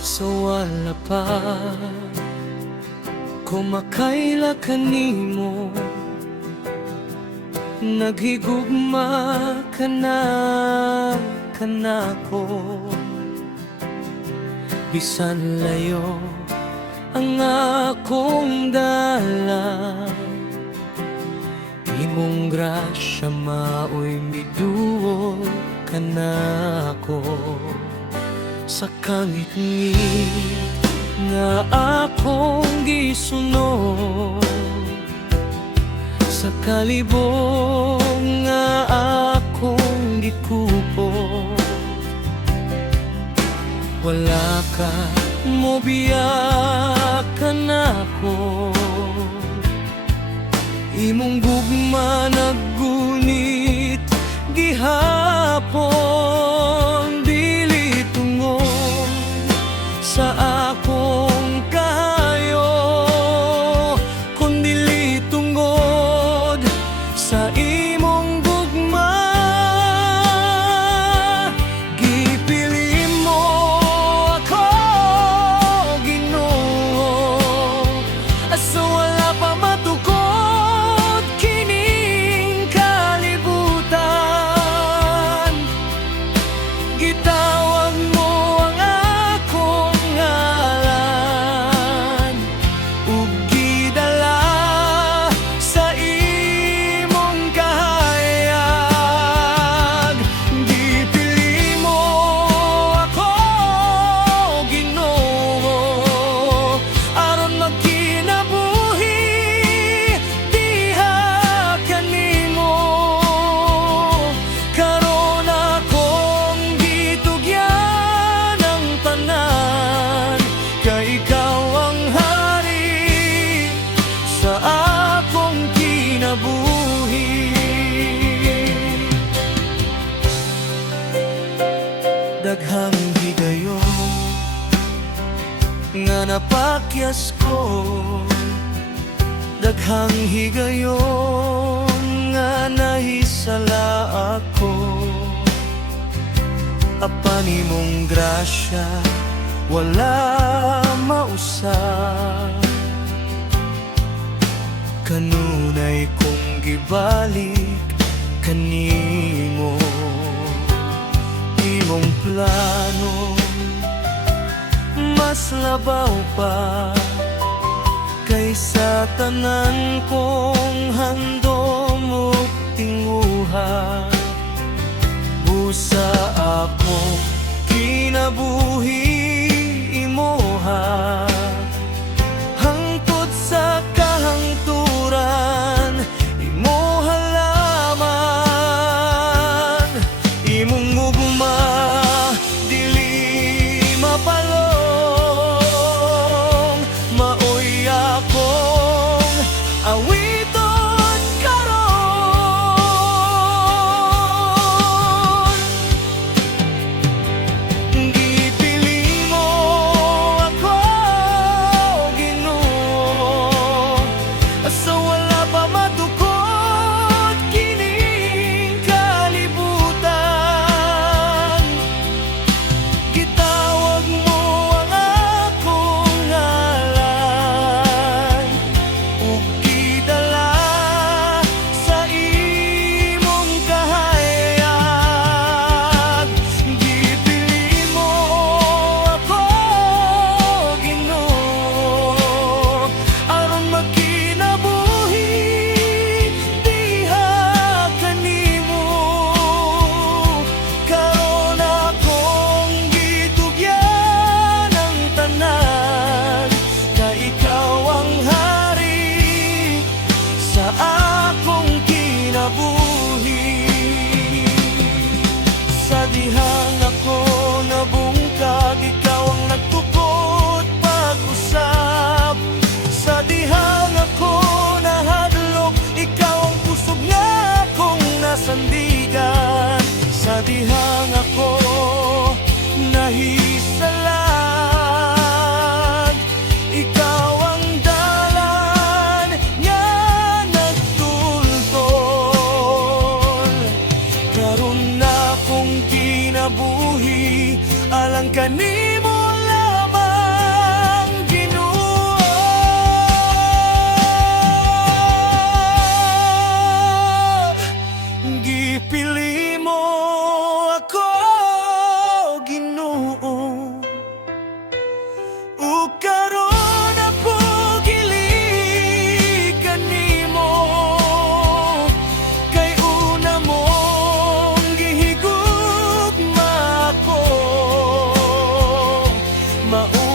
sa wala pa kumakaila kanimo, naghigugma ka na kanako. Bisan layo ang akong dala, imong grasya maoy miduol kanako. Sa kangit-ngit nga akong gisunod, sa kalibong nga akong gikupo, wala ka mo biyakan ako. Imong gugma naggunit gihapon, dili tungod sa akong kahayo, kundi dili tungod sa imong gugma. Gipili mo ako, Ginoo, asa wala pa matukod kining kalibutan. Gitawag mo ang akong ngalan, ug gidala sa imong kahayag. Gipili mo ako, Ginoo, aron magkinabuhi diha kanimo. Karon akong gitugyan ang tanan, kay ikaw ang hari sa akong kinabuhi. Daghang higayon nga napakyas ko, daghang higayon nga nahisala ako. Apan imong grasya wala mausap, kanunay kong gibalik kanimo. Imong plano mas labaw pa kaysa tanan kong handom ug tinguha. Busa ako kinabuhi imoha, hangtod sa kahangturan imoha lamang. Imong gugma dili mapalong, maoy akong awiton karon. Gipili Mao